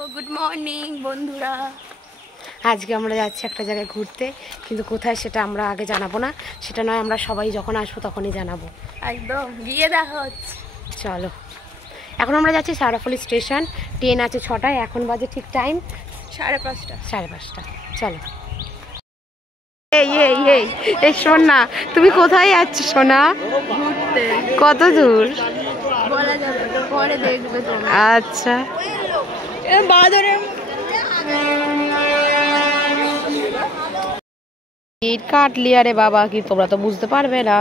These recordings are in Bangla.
গুড মর্নিং বন্ধুরা, আজকে আমরা যাচ্ছি একটা জায়গায় ঘুরতে, কিন্তু কোথায় সেটা আমরা আগে জানাবো না। সেটা নয়, আমরা সবাই যখন আসবো তখনই জানাবো। একদম গিয়ে দেখা হচ্ছে। চলো, এখন আমরা যাচ্ছি সারাফলি স্টেশন। ট্রেন আছে 6টায়, এখন বাজে ঠিক টাইম 5:30। চলো। এই সোনা, তুমি কোথায় যাচ্ছ সোনা? ঘুরতে। কত দূর বলা যাবে তো, পরে দেখবে তোমরা। আচ্ছা, কাটলি আরে বাবা, কি তোমরা তো বুঝতে পারবে না।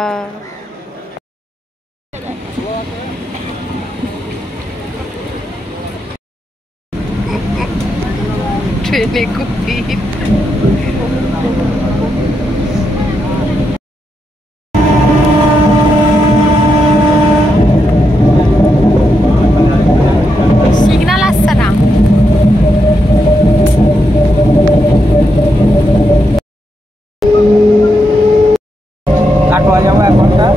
ট্রেনে খুব ভিড়। সিগন্যাল আসছে না। কাটোয়া যাবো, এখনটা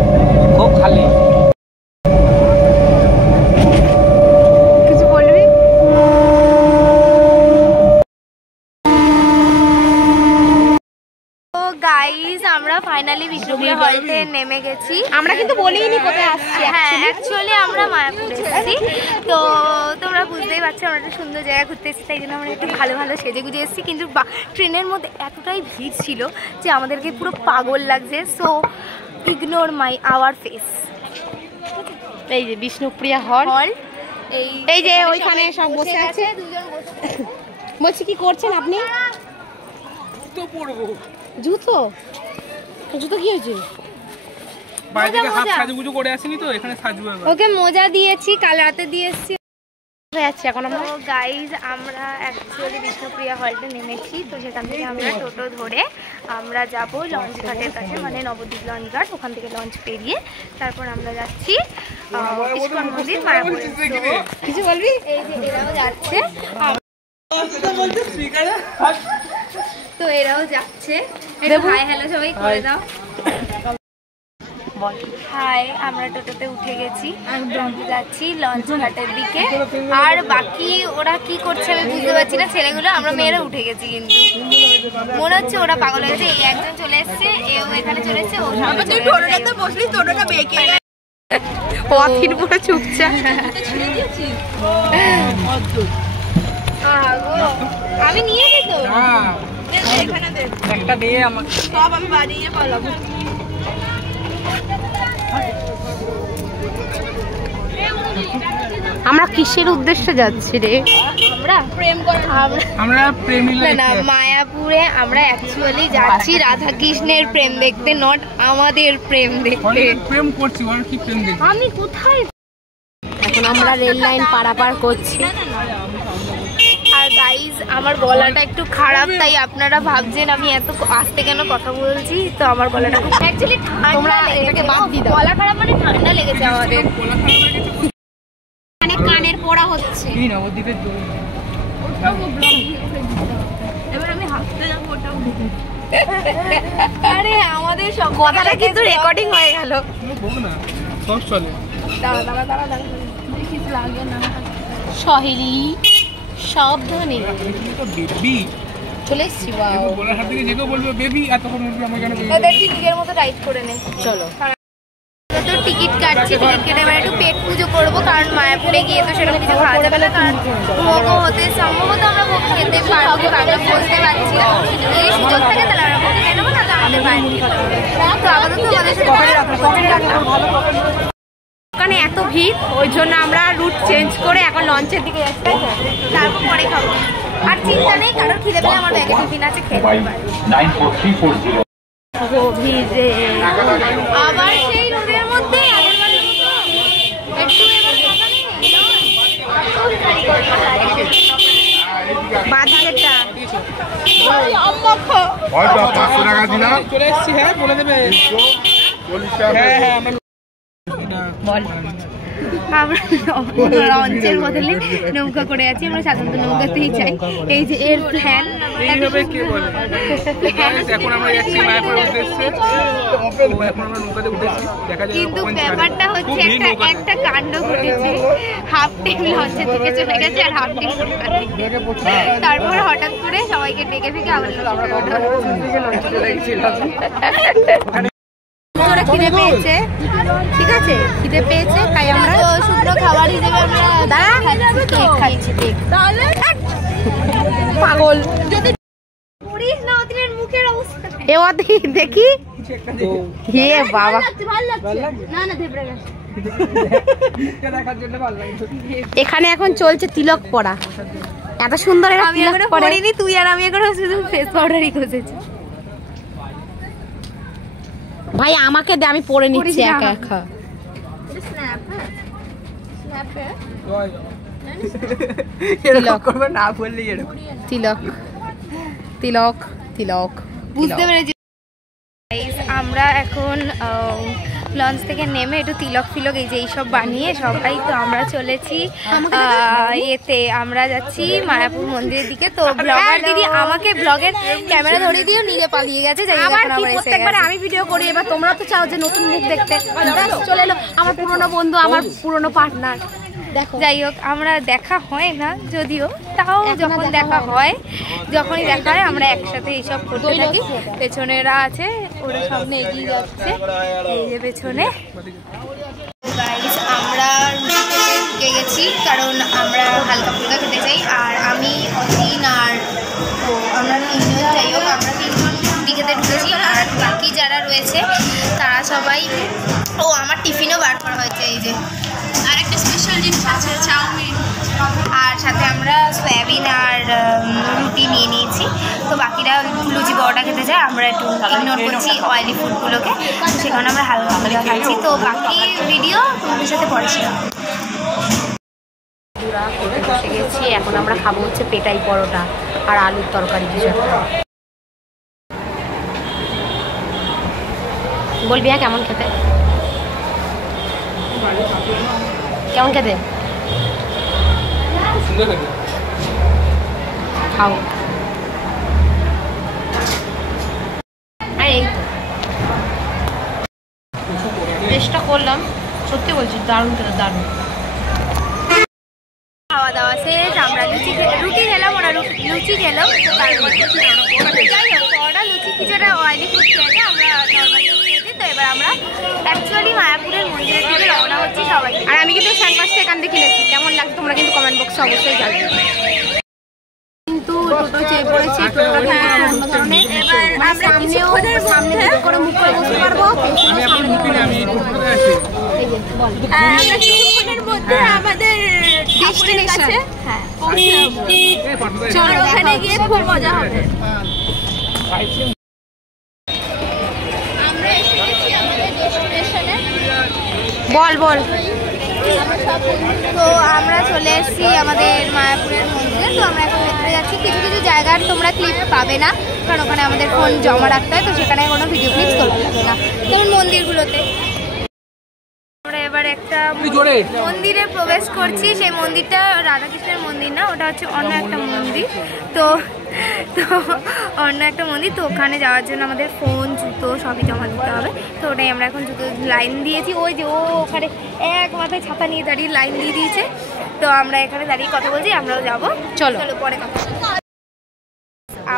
খুব খালি। কিছু বলবি? তো গাইস, আমরা ফাইনালি বিষ্ণুপ্রিয়া হলতে নেমে গেছি। আমরা কিন্তু বলিনি কোথায় আসছি। হ্যাঁ, অ্যাকচুয়ালি আমরা মায়াপুরে এসেছি। তো তোমরা বুঝতেই পারছো আমরা একটা সুন্দর জায়গা ঘুরতে এসেছি, তাই জন্য আমরা একটু ভালো ভালো সেজে গুজে এসেছি। কিন্তু ট্রেনের মধ্যে এতটাই ভিড় ছিল যে আমাদেরকে পুরো পাগল লাগছে। So ignore hour face. এই যে বিষ্ণুপ্রিয়া হল, এই যে ওইখানে সব বসে আছে। বলছি, কি করছেন আপনি? তো পড়বো জুতো জুতো কি হয়েছে? বাইরে থেকে হাফ সাজুগুজু করে আসিনি তো, এখানে সাজবো। ওকে মোজা দিয়েছি, কাল রাতে দিয়েছি। এখন আমরা গাইজ আমরা অ্যাকচুয়ালি বিষ্ণুপ্রিয়া হলটা নেমেছি। তো সেখান থেকে আমরা টোটো ধরে আমরা যাব লঞ্চ ঘাটের কাছে, মানে নবদ্বীপ লঞ্চ ঘাট। ওখান থেকে লঞ্চ পেরিয়ে তারপর আমরা যাচ্ছি ইস্কন মন্দির মায়াপুর। কিছু বলবি? এই যে এরাও যাচ্ছে, তো এরাও যাচ্ছে। হাই হ্যালো সবাই করে দাও। হাই, আমরা টোটোতে উঠে গেছি, যাচ্ছি লঞ্চ ঘাটের দিকে। আর বাকি ওরা কি করছে আমি বুঝতে পারছি না, ছেলেগুলো। আমরা মেয়েরা উঠে গেছি, কিন্তু মনে হচ্ছে ওরা পাগল হয়েছে। এই একজন চলে এসছে, এও এখানে চলে এসছে। ও বসলি টোটোটা বেঁকে পথির পুরো চুপচাপ। আমি নিয়ে যেত একটা দিয়ে আমাকে সব আমি বাড়িয়ে পালাবো। আমরা কিসের উদ্দেশ্যে যাচ্ছি রে? আমরা প্রেমীলা না, মায়াপুরে আমরা অ্যাকচুয়ালি যাচ্ছি রাধা কৃষ্ণের প্রেম দেখতে, নট আমাদের প্রেম দেখতে। প্রেম করছি, আর কি প্রেম দেখতে? আমি কোথায়? এখন আমরা রেল লাইন পারাপার করছি। আর গাইজ, আমার গলাটা একটু খারাপ, তাই আপনারা ভাবছেন আমি এত আস্তে কেন কথা বলছি। তো আমার গলাটা খুব অ্যাকচুয়ালি ঠান্ডা লেগেছে। বাদ দিই, গলা খারাপ মানে ঠান্ডা লেগেছে আমাদের। মানে কানের পড়া হচ্ছে। এই নবদ্বীপের এবার আমি হাসতে যাবো, ওটাও আরে আমাদের সব কথাটা কিন্তু রেকর্ডিং হয়ে গেল। না, সব চলে। দাঁড়া দেখিস লাগে না। সহেলি সাবধানে বেবি চলে এসছি। বাবা, বলার হাত থেকে যে কেউ বলবে বেবি, এতক্ষণ উঠবে আমার কেন? ওদের নিজের মতো টাইট করে নে। চলো, তো টিকিট কাটছি। টিকিট কেটে এবার একটু পেট পুজো করবো, কারণ মায়াপুরে গিয়ে তো সেরকম কিছু খাওয়া যাবে না। কারণ ভোগও হতে সম্ভবত আমরা ভোগ খেতে পারবো, আমরা বলতে পারছি না। যদি সুযোগ থাকে তাহলে আমরা ভোগ খেয়ে নেবো, না তো আমাদের বাইরে খেতে হবে। তো আপাতত আমাদের সাথে ওখানে এত ভিড়, ওই জন্য আমরা রুট চেঞ্জ করে এখন লঞ্চের দিকে যাচ্ছি। তারপর পরে খাবো। আর চিন্তা নেই, কারোর খিদে পেলে আমার ব্যাগে টিফিন আছে, খেয়ে নিতে পারি। আবার সেই রুমের মধ্যে একটু এবার ফাঁকা নেই। বাজেটটা হয়তো 500 টাকা দিলাম, চলে এসছি। হ্যাঁ, বলে দেবে। 40 টাকা। হ্যাঁ, আমরা বল আমরা লঞ্চের বদলে নৌকা করে আছি, আমরা সাধারণত নৌকাতেই চাই। এই যে এর প্ল্যান, এইভাবে কে বলে। এখন আমরা যাচ্ছি মায়াপুরের উদ্দেশ্যে, এখন আমরা নৌকাতে উঠেছি, দেখা যাবে। কিন্তু ব্যাপারটা হচ্ছে একটা কাণ্ড ঘটেছে। হাফ টাইম লঞ্চের দিকে চলে গেছে আর হাফ টাইম তারপর হঠাৎ করে সবাইকে ডেকে ফেকে আবার খিদে পেয়েছে, ঠিক আছে, খিদে পেয়েছে তাই আমরা শুকনো খাবার হিসেবে আমরা খাচ্ছি কেক। পাগল করিস না, ওদের মুখের অবস্থা এ দেখি। হে বাবা, এখানে এখন চলছে তিলক পরা। এত সুন্দর তিলক পরিনি তুই আর আমি এখন শুধু ফেস পাউডারই ঘষেছি। ভাই আমাকে দে, আমি পরে নিচ্ছি একা একা। তিলক তিলক তিলক বুঝতে পেরেছি। আমরা এখন লঞ্চ থেকে নেমে একটু তিলক ফিলক এই যে এইসব বানিয়ে সবাই তো আমরা চলেছি এতে, আমরা যাচ্ছি মায়াপুর মন্দিরের দিকে। তো ব্লগার দিদি আমাকে ব্লগের ক্যামেরা ধরে দিয়ে নিয়ে পালিয়ে গেছে। প্রত্যেকবার আমি ভিডিও করি, এবার তোমরা তো চাও যে নতুন মুখ দেখতে, চলে এলো আমার পুরনো বন্ধু, আমার পুরনো পার্টনার। যাই হোক, আমরা দেখা হয় না যদিও, তাও যখন দেখা হয়, যখনই দেখা হয় আমরা একসাথে এইসব করতে থাকি। পেছনেরা আছে, ওরা সামনে এগিয়ে যাচ্ছে, এই যে পেছনে। আমরা ঢুকে গেছি কারণ আমরা হালকা ফুলকা খেতে চাই। আর আমি অতীন আর আমরা তিনজন, যাই হোক আমরা তিনজন রুটি খেতে ঢুকেছি। আর বাকি যারা রয়েছে তারা সবাই, আমার টিফিনও বার করা হয়েছে, এই যে আর একটা স্পেশাল জিনিস আছে চাউমিন, আর সাথে আমরা সয়াবিন আর রুটি নিয়ে নিয়েছি। তো বাকিরা লুচি পরোটা খেতে চায়, আমরা একটু ইগনোর করছি অয়েলি ফুডগুলোকে, সেখানে আমরা হালকা হালকা খাচ্ছি। তো বাকি ভিডিও তোমাদের সাথে পরে শেয়ার করব। বসে গেছি, এখন আমরা খাবো হচ্ছে পেটাই পরোটা আর আলুর তরকারি কিছু একটা। বলবি হ্যাঁ কেমন খেতে, কেমন খেতে? খাও। আর এই চেষ্টা করলাম, সত্যি বলছি দারুণ খেতে, দারুণ। খাওয়া দাওয়া শেষ, আমরা রুটি খেলাম, ওরা লুচি খেলাম। তারপর যাই হোক, ওরা লুচি কিছুটা অয়েলি ফুড খেয়েছে, আমরা নর্মালি খেয়েছি। তো এবার আমরা অ্যাকচুয়ালি মায়াপুরের মন্দিরের দিকে রওনা হচ্ছি সবাই। আর আমি কিন্তু সানগ্লাসটা এখান থেকে কিনেছি, কেমন লাগছে তোমরা কিন্তু কমেন্ট বক্সে অবশ্যই জানবে। কিন্তু টোটো চেয়ে পড়েছি, সামনে দিকে করে মুখ করে বসতে পারবো। আমাদের ডেস্টিনেশন, হ্যাঁ চলো ওখানে গিয়ে খুব মজা হবে। আমরা এসে গেছি আমাদের ডেস্টিনেশনে। বল বল। তো আমরা চলে এসেছি আমাদের মায়াপুরের মন্দিরে। তো আমরা এখন ভেতরে যাচ্ছি। কিছু কিছু জায়গার তোমরা ক্লিপ পাবে না, কারণ ওখানে আমাদের ফোন জমা রাখতে হয়, তো সেখানে কোনো ভিডিও ক্লিপ তোলা যাবে না, যেমন মন্দিরগুলোতে। আমরা এবার একটা মন্দিরে প্রবেশ করছি। সেই মন্দিরটা রাধাকৃষ্ণের মন্দির না, ওটা হচ্ছে অন্য একটা মন্দির। তো অন্য একটা মন্দির। তো ওখানে যাওয়ার জন্য আমাদের ফোন, জুতো সবই জমা দিতে হবে। তো ওটাই আমরা এখন জুতো লাইন দিয়েছি। ওই যে ওখানে এক মাথায় ছাতা নিয়ে দাঁড়িয়ে লাইন দিয়ে দিয়েছে। তো আমরা এখানে দাঁড়িয়ে কথা বলছি, আমরাও যাবো। চলো চলো পরে কথা।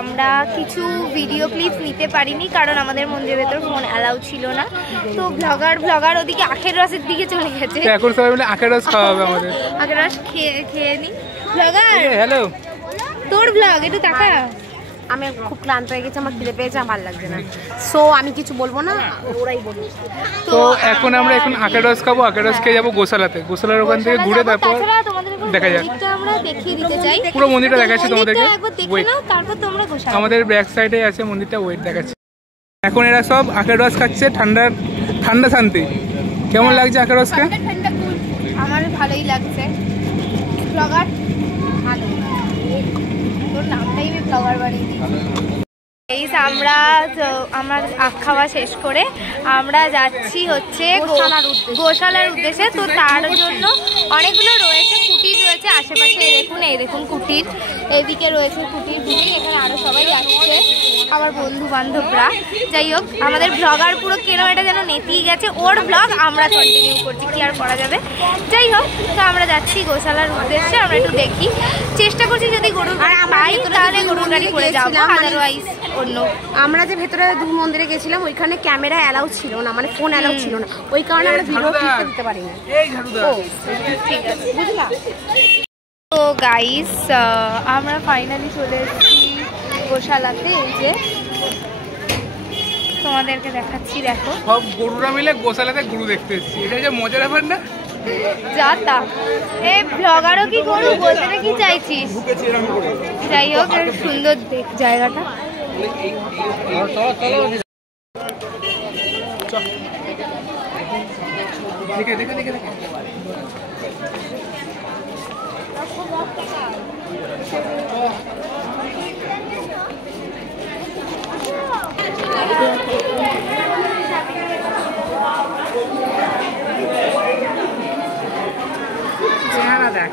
আমরা কিছু ভিডিও ক্লিপস নিতে পারিনি কারণ আমাদের মন্দিরের ভেতর ফোন অ্যালাউ ছিল না। তো ব্লগার ওদিকে আখের রসের দিকে চলে গেছে। এখন সবাই মিলে আখের রস খাওয়াবে আমাদের। আখের রস খেয়ে নি। ব্লগার হ্যালো, তোর ব্লগ একটু টাকা। আমি খুব ক্লান্ত হয়ে গেছি, আমার খিদে পেয়েছে, আমার ভালো লাগছে না, সো আমি কিছু বলবো না, ওরাই বলবে। তো এখন আমরা আখের রস খাবো। আখের রস খেয়ে যাবো গোশালাতে। গোশালার ওখান থেকে ঘুরে তারপর দেখা যাক। আমরা দেখিয়ে দিতে চাই, পুরো মন্দিরটা দেখাচ্ছি তোমাদেরকে। তারপর তোমরা গোশালা, আমাদের ব্যাক সাইডে আছে মন্দিরটা, ওয়েট দেখাচ্ছি। এখন এরা সব আখের রস খাচ্ছে, ঠান্ডা শান্তি। কেমন লাগছে আখের রস খেয়ে? আমার ভালোই লাগছে। ব্লগার ভালো, তোর নামটাই আমি ব্লগার বানিয়ে দিই। আমরা আখ খাওয়া শেষ করে আমরা যাচ্ছি হচ্ছে গোশালার উদ্দেশ্যে। তো তার জন্য অনেকগুলো রয়েছে, কুটির রয়েছে আশেপাশে। এই দেখুন কুটির, এইদিকে রয়েছে কুটির কুটির, এখানে আরো সবাই আসছে আমার বন্ধু বান্ধবরা। যাই হোক, আমাদের ব্লগার পুরো কেন এটা যেন নেতেই গেছে, ওর ব্লগ আমরা কন্টিনিউ করছি, কি আর করা যাবে। যাই হোক, তো আমরা যাচ্ছি গোশালার উদ্দেশ্যে। আমরা একটু দেখি, চেষ্টা করছি যদি গরুর গাড়ি পাই তাহলে গরুর গাড়ি করে যাবো, আদারওয়াইজ অন্য। আমরা যে ভেতরে দুধ মন্দিরে গেছিলাম ওইখানে ক্যামেরা অ্যালাউ ছিল না, মানে ফোন অ্যালাউ ছিল না, ওই কারণে আমরা ভিডিও ক্লিপ দিতে পারিনি। ঠিক আছে, বুঝলাম। তো গাইস, আমরা ফাইনালি চলে এসেছি গোশালাতে। এই যে তোমাদেরকে দেখাচ্ছি, দেখো সব গরুরা মিলে গোশালাতে গরু দেখতে এসেছি। এটা যে মজার ব্যাপার না, যা তা। এই ব্লগারও কি গরু বলতে কি চাইছিস? যাই হোক, সুন্দর দেখ জায়গাটা। দেখে দেখে দেখে দেখে চেহারা দেখ।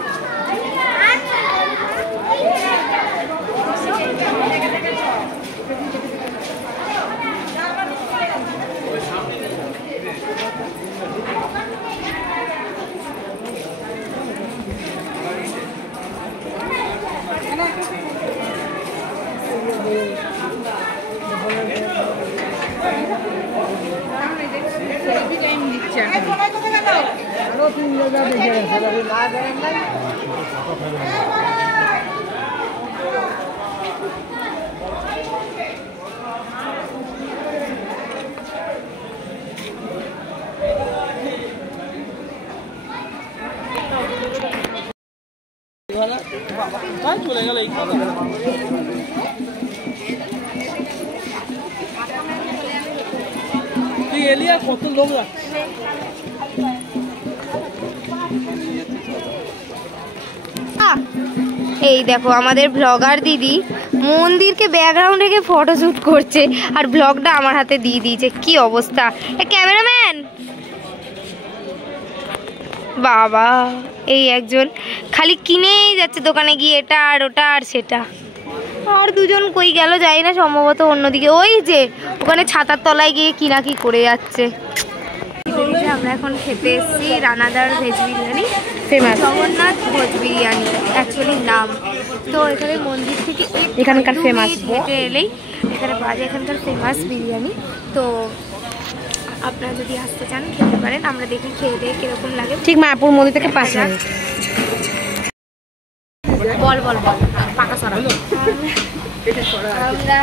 চলে গেল এলিয়া, কত লোক যাচ্ছে। এই দেখো আমাদের ব্লগার দিদি মন্দিরকে ব্যাকগ্রাউন্ড রেখে ফটোশুট করছে, আর ব্লগটা আমার হাতে দিয়ে দিয়েছে। কি অবস্থা! এ ক্যামেরাম্যান বাবা, এই একজন খালি কিনেই যাচ্ছে দোকানে গিয়ে, এটা আর ওটা আর সেটা। আর দুজন কই গেল যাই না, সম্ভবত অন্যদিকে। ওই যে ওখানে ছাতার তলায় গিয়ে কিনা কি করে যাচ্ছে। আমরা এখন খেতে এসেছি রানাদার ভেজ বিরিয়ানি, ফেমাস জগন্নাথ ভোজ বিরিয়ানি অ্যাকচুয়ালি নাম। তো এখানে মন্দির থেকে এখানকার ফেমাস হেঁটে এলেই এখানে বাজে এখানকার ফেমাস বিরিয়ানি। তো আপনারা যদি আসতে চান খেতে পারেন। আমরা দেখি খেয়ে দিয়ে কিরকম লাগে। ঠিক মায়াপুর মন্দির থেকে 5 মিনিট। বল বল বল, পাকা সরা। আমরা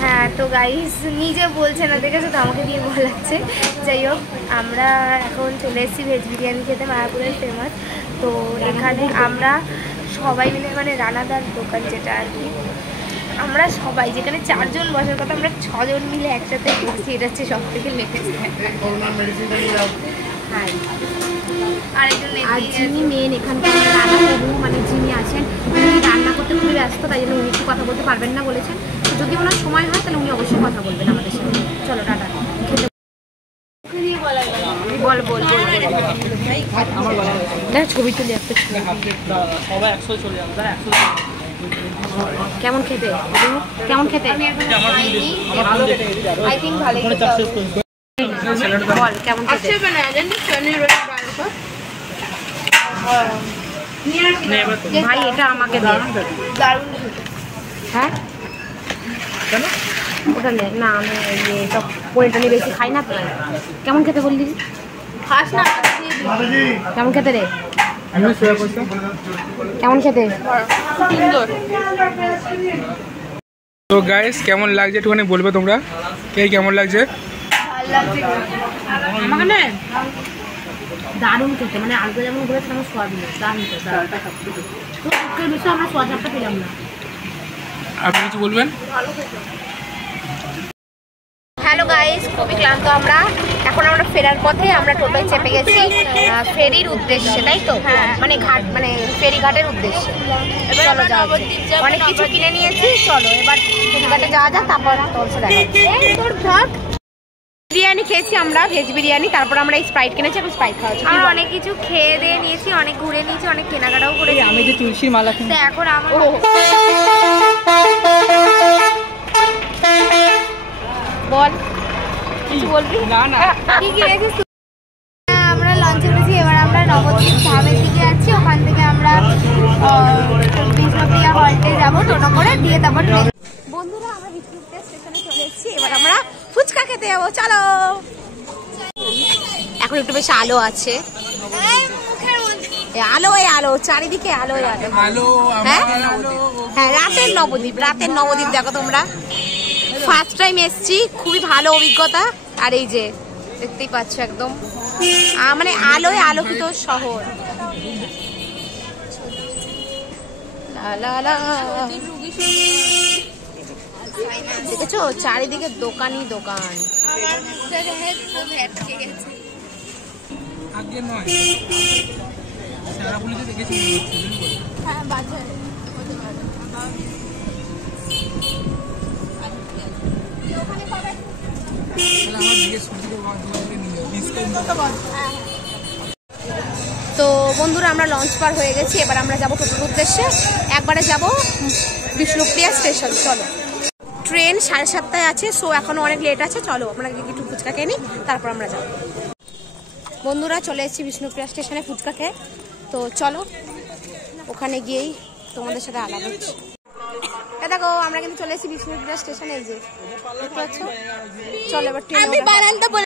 হ্যাঁ, তো গাইস নিজে বলছে না, দেখেছো তো, আমাকে দিয়ে বলাচ্ছে। যাই হোক, আমরা এখন চলে এসেছি ভেজ বিরিয়ানি খেতে, মায়াপুরের ফেমাস। তো এখানে আমরা সবাই মিলে, মানে রানাদার দোকান যেটা আর কি, আমরা সবাই যেখানে 4 জন বসার কথা, আমরা 6 জন মিলে একসাথে বসছি। এটা হচ্ছে সব থেকে লেটেস্ট। আর যিনি মেন এখানকার রান্নাবাবু, মানে যিনি আছেন, উনি রান্না করতে খুবই ব্যস্ত, তাই জন্য উনি একটু কথা বলতে পারবেন না বলেছেন। যদি ওনার সময় হয় তাহলে উনি অবশ্যই কথা বলবেন আমাদের সাথে। চলো টাটা। বল বল বল, ছবি তুলি একটা। কেমন খেতে? কেমন খেতে? আই থিঙ্ক ভালোই বল কেমন খেতে? ভাই এটা আমাকে দে। দারুণ। হ্যাঁ ওটা নে না, আমি সব পনিরটা নিয়ে বেশি খাই না তো। কেমন খেতে বললি? খাস না? কেমন খেতে রে? কেমন খেতে? তো গাইস, কেমন লাগছে একটুখানি বলবে তোমরা, কে কেমন লাগছে? দারুণ খেতে, মানে আলু যেমন বলেছে আমার সোয়াবিন দারুণ খেতে। বিষয় আমরা সোয়াদটা পেলাম না। আপনি কিছু বলবেন? হ্যালো গাইস, খুবই ক্লান্ত আমরা। এখন আমরা ফেরার পথে, আমরা টোটোয় চেপে গেছি ফেরির উদ্দেশ্যে, তাই তো? মানে ঘাট, মানে ফেরি ঘাটের উদ্দেশ্যে। চলো যাও, অনেক কিছু কিনে নিয়েছি। চলো এবার ফেরি ঘাটে যাওয়া যাক, তারপর তোর বিরিয়ানি খেয়েছি আমরা, ভেজ বিরিয়ানি। তারপর আমরা এই স্প্রাইট কিনেছি, এখন স্প্রাইট খাওয়া হচ্ছে। আমরা অনেক কিছু খেয়ে দিয়ে নিয়েছি, অনেক ঘুরে নিয়েছি, অনেক কেনাকাটাও করেছি। আমি যে তুলসীর মালা কিনে তো এখন আমার বল কিছু বলবি? না না কি কিনেছিস? আমরা লঞ্চে উঠেছি, এবার আমরা নবদ্বীপ ধামের দিকে যাচ্ছি। ওখান থেকে আমরা বিষ্ণুপ্রিয়া হল্টে যাবো টোটো করে, দিয়ে তারপর ট্রেন। বন্ধুরা আমরা বিষ্ণুপ্রিয়া স্টেশনে চলে এসেছি, এবার আমরা ফুচকা খেতে যাবো, চলো। এখন একটু বেশি আলো আছে, আলো আলো চারিদিকে আলো আলো। হ্যাঁ হ্যাঁ, রাতের নবদ্বীপ, রাতের নবদ্বীপ দেখো তোমরা। ফার্স্ট টাইম এসছি, খুবই ভালো অভিজ্ঞতা। আর এই যে দেখতেই পাচ্ছ একদম মানে আলোয় আলোকিত শহর। দেখেছো চারিদিকে দোকানই দোকান। আগে নয় সারা পুলিশে দেখেছি। হ্যাঁ বাজার তো বন্ধুরা আমরা লঞ্চ পার হয়ে গেছি, এবার আমরা যাবো টোটোর উদ্দেশ্যে। একবারে যাব বিষ্ণুপ্রিয়া স্টেশন। চলো, ট্রেন 7:30টায় আছে, সো এখনো অনেক লেট আছে। চলো আমরা একটু ফুচকা খেয়ে নিই, তারপর আমরা যাবো। বন্ধুরা চলে এসেছি বিষ্ণুপ্রিয়া স্টেশনে ফুচকা খেয়ে। তো চলো ওখানে গিয়েই তোমাদের সাথে আলাপ হচ্ছে। দেখো আমরা কিন্তু চলে এসেছি বিষ্ণুপ্রিয়া স্টেশনে, এই যে দেখতে পাচ্ছ। চলো এবার ট্রেন। আমি বানানটা বলে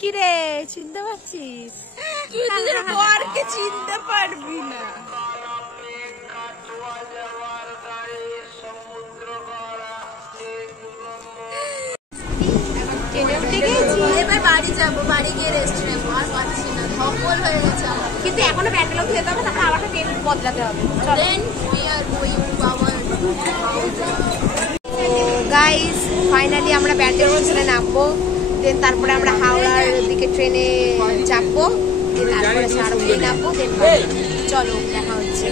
কিরে চিনতে পারছিস? চিনতে পারবি না। এবার বাড়ি যাবো, বাড়ি গিয়ে রেস্ট নেবো, আর পাচ্ছি না, ধকল হয়ে গেছে আমার। কিন্তু এখনো ব্যান্ডেল অবধি যেতে হবে, তারপর আবার ট্রেন বদলাতে হবে। গাইস ফাইনালি আমরা ব্যান্ডেল স্টেশনে নামবো, দেন তারপরে আমরা হাওড়ার দিকে ট্রেনে চাপবো, তারপরে সারাদিন নামবো। চলো দেখা হচ্ছে।